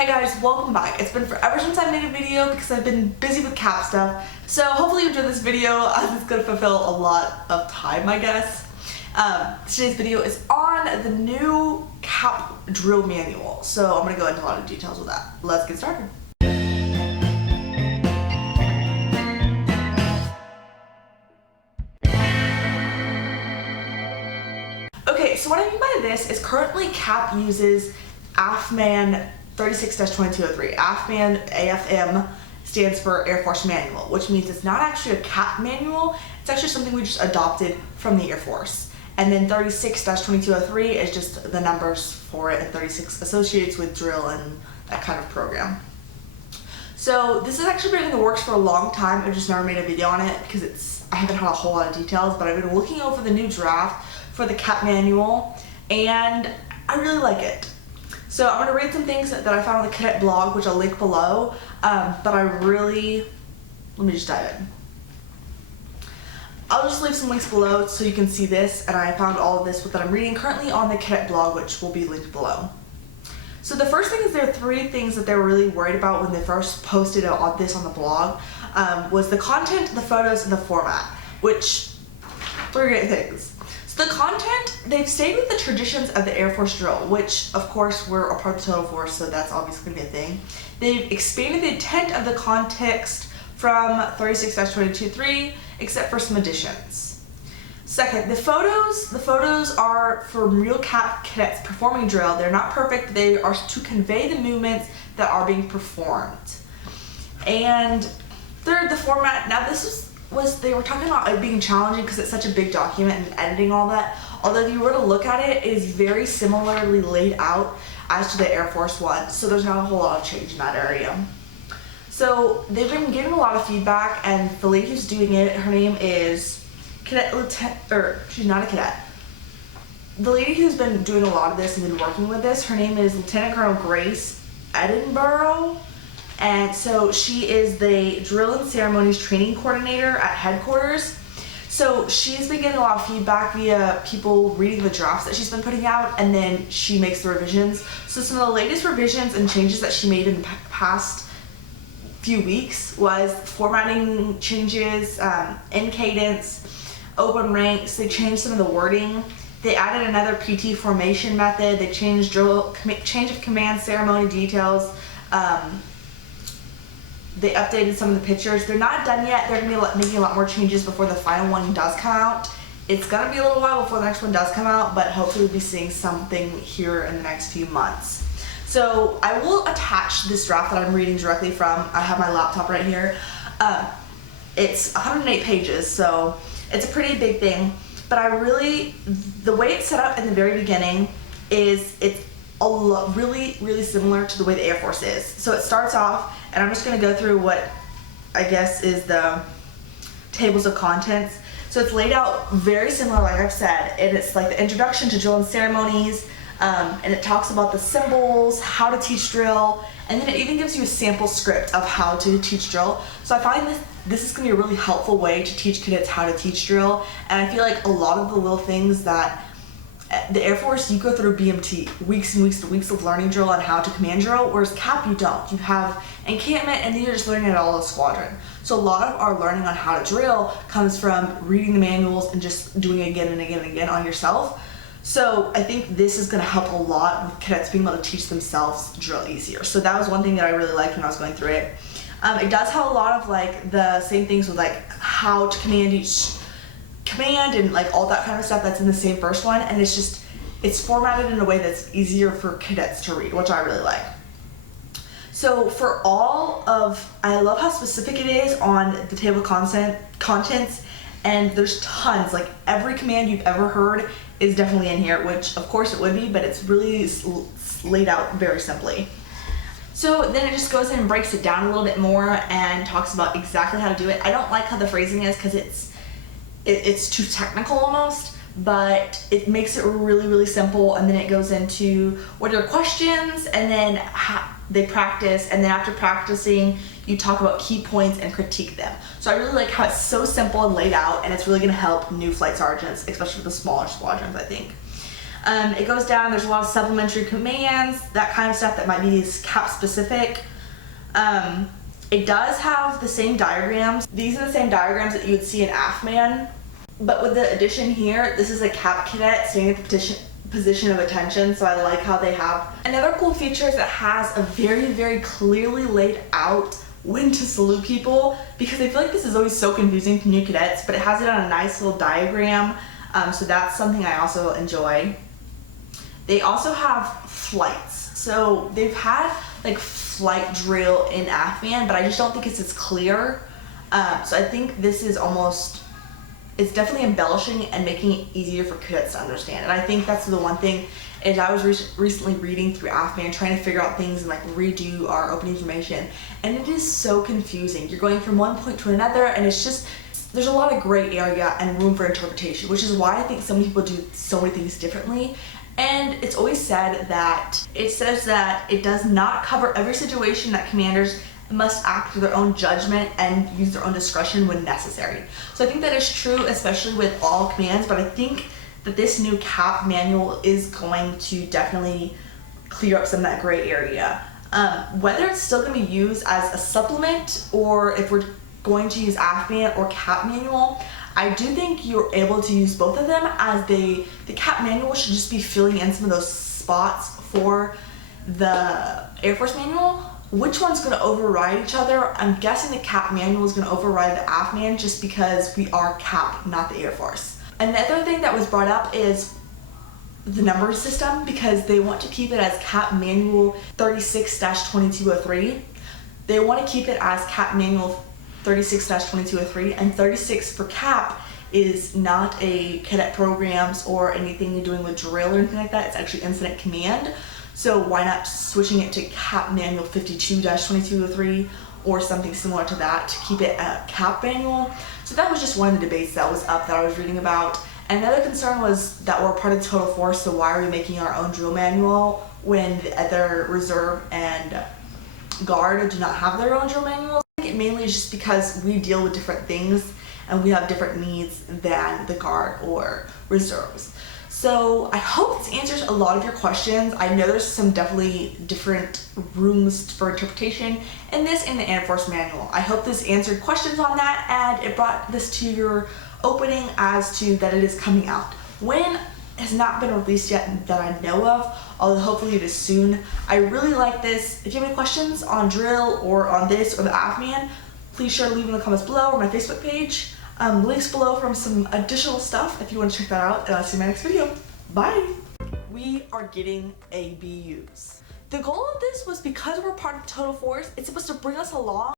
Hey guys, welcome back. It's been forever since I made a video because I've been busy with CAP stuff. So hopefully you enjoyed this video as it's going to fulfill a lot of time, I guess. Today's video is on the new CAP drill manual. So I'm going to go into a lot of details with that. Let's get started. Okay, so what I mean by this is currently CAP uses AFMAN 36-2203. AFM stands for Air Force Manual, which means it's not actually a CAP manual, it's actually something we just adopted from the Air Force. And then 36-2203 is just the numbers for it, and 36 associates with drill and that kind of program. So this has actually been in the works for a long time. I've just never made a video on it because I haven't had a whole lot of details, but I've been looking over the new draft for the CAP manual and I really like it. So I'm going to read some things that I found on the cadet blog, which I'll link below, but let me just dive in. I'll just leave some links below so you can see this, and I found all of this that I'm reading currently on the cadet blog, which will be linked below. So the first thing is there are three things that they were really worried about when they first posted this on the blog, was the content, the photos, and the format, which, three great things. The content, they've stayed with the traditions of the Air Force drill, which of course we're a part of the Total Force, so that's obviously going to be a thing. They've expanded the intent of the context from 36-2203, except for some additions. Second, the photos are from real CAP cadets performing drill. They're not perfect, they are to convey the movements that are being performed. And third, the format. Now this they were talking about it being challenging because it's such a big document and editing all that. Although if you were to look at it, it is very similarly laid out as to the Air Force one, so there's not a whole lot of change in that area. So they've been getting a lot of feedback, and the lady who's doing it, her name is she's not a cadet. The lady who's been doing a lot of this and been working with this, her name is Lieutenant Colonel Grace Edinburgh. And so she is the Drill and Ceremonies Training Coordinator at headquarters. So she's been getting a lot of feedback via people reading the drafts that she's been putting out, and then she makes the revisions. So some of the latest revisions and changes that she made in the past few weeks was formatting changes, end cadence, open ranks. They changed some of the wording. They added another PT formation method. They changed change of command ceremony details. They updated some of the pictures. They're not done yet. They're going to be making a lot more changes before the final one does come out. It's going to be a little while before the next one does come out, but hopefully we'll be seeing something here in the next few months. So I will attach this draft that I'm reading directly from. I have my laptop right here. It's 108 pages, so it's a pretty big thing. But the way it's set up in the very beginning is it's really similar to the way the Air Force is. So it starts off, and I'm just going to go through what I guess is the tables of contents. So it's laid out very similar, like I've said, and it's like the introduction to drill and ceremonies, and it talks about the symbols, how to teach drill, and then it even gives you a sample script of how to teach drill. So I find this is going to be a really helpful way to teach cadets how to teach drill, and I feel like a lot of the little things that the Air Force, you go through BMT, weeks and weeks and weeks of learning drill and how to command drill, whereas CAP you don't. You have encampment and then you're just learning it all as squadron. So a lot of our learning on how to drill comes from reading the manuals and just doing it again and again and again on yourself. So I think this is going to help a lot with cadets being able to teach themselves drill easier. So that was one thing that I really liked when I was going through it. It does have a lot of like the same things with like how to command each command and like all that kind of stuff that's in the same first one, and it's formatted in a way that's easier for cadets to read, which I really like. So I love how specific it is on the table of contents, and there's tons, like every command you've ever heard is definitely in here, which of course it would be, but it's really laid out very simply. So then it just goes in and breaks it down a little bit more and talks about exactly how to do it. I don't like how the phrasing is because it's too technical almost, but it makes it really simple, and then it goes into what are your questions, and then they practice, and then after practicing you talk about key points and critique them. So I really like how it's so simple and laid out, and it's really going to help new flight sergeants, especially the smaller squadrons, I think. It goes down, there's a lot of supplementary commands, that kind of stuff that might be CAP specific. It does have the same diagrams. These are the same diagrams that you would see in AFMAN, but with the addition here, this is a CAP cadet staying at the position of attention, so I like how they have. Another cool feature is it has a very clearly laid out when to salute people, because I feel like this is always so confusing to new cadets, but it has it on a nice little diagram, so that's something I also enjoy. They also have flights, so they've had like flight drill in AFMAN, but I just don't think it's as clear, so I think this is it's definitely embellishing and making it easier for cadets to understand. And I think that's the one thing is I was recently reading through AFMAN trying to figure out things and like redo our opening information, and it is so confusing. You're going from one point to another, and it's just, there's a lot of gray area and room for interpretation, which is why I think some people do so many things differently. And it's always said that it says that it does not cover every situation, that commanders must act through their own judgment and use their own discretion when necessary. So I think that is true, especially with all commands, but I think that this new CAP manual is going to definitely clear up some of that gray area. Whether it's still going to be used as a supplement or if we're going to use AFMAN or CAP manual, I do think you're able to use both of them, as the CAP manual should just be filling in some of those spots for the Air Force manual. Which one's going to override each other? I'm guessing the CAP manual is going to override the AFMAN just because we are CAP, not the Air Force. Another thing that was brought up is the number system, because they want to keep it as CAP manual 36-2203. They want to keep it as CAP manual 36-2203, and 36 for CAP is not a cadet programs or anything you're doing with drill or anything like that. It's actually incident command. So why not switching it to CAP manual 52-2203 or something similar to that to keep it a CAP manual? So that was just one of the debates that was up that I was reading about. And another concern was that we're part of the total force, so why are we making our own drill manual when the other reserve and guard do not have their own drill manuals? I think it mainly is just because we deal with different things and we have different needs than the guard or reserves. So I hope this answers a lot of your questions. I know there's some definitely different rooms for interpretation in this and the Air Force manual. I hope this answered questions on that, and it brought this to your opening as to that it is coming out. When has not been released yet that I know of, although hopefully it is soon. I really like this. If you have any questions on drill or on this or the AFMAN, please sure to leave in the comments below or my Facebook page. Links below from some additional stuff if you want to check that out, and I'll see you in my next video. Bye! We are getting ABUs. The goal of this was because we're part of the Total Force, it's supposed to bring us along